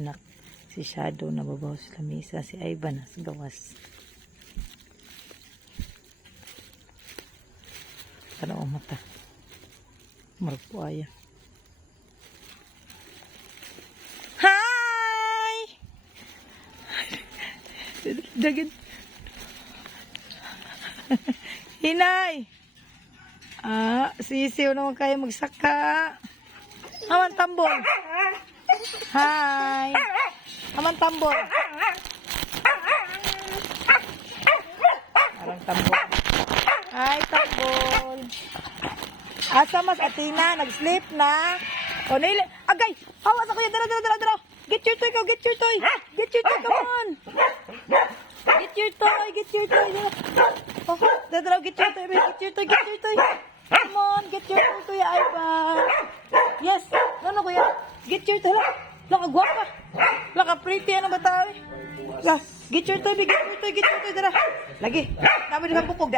anak. Si Shadow nababaw sa lamisa. Si Ivan sa gawas. Para ang mata. Marpuaya. Hi! Dagin. Hinay! Sisiw naman kayo magsaka. Aman tambol. Hi! Aman tambol. Parang tambol. Hi, tambol. Asa mas Atina? Nag-sleep na? O, naili. Agay! Hawa sa kuya. Dara. Get your toy. Get your toy. Come on. Get your toy. Oh, dara. Get your toy. Come on. Get your toy, Kuya Ivan. Yes. No, kuya. Get your toy. Laka guwapa. Laka pretty. Ano ba tayo? Get your toy. Dara. Lagi. Namin sa bukog.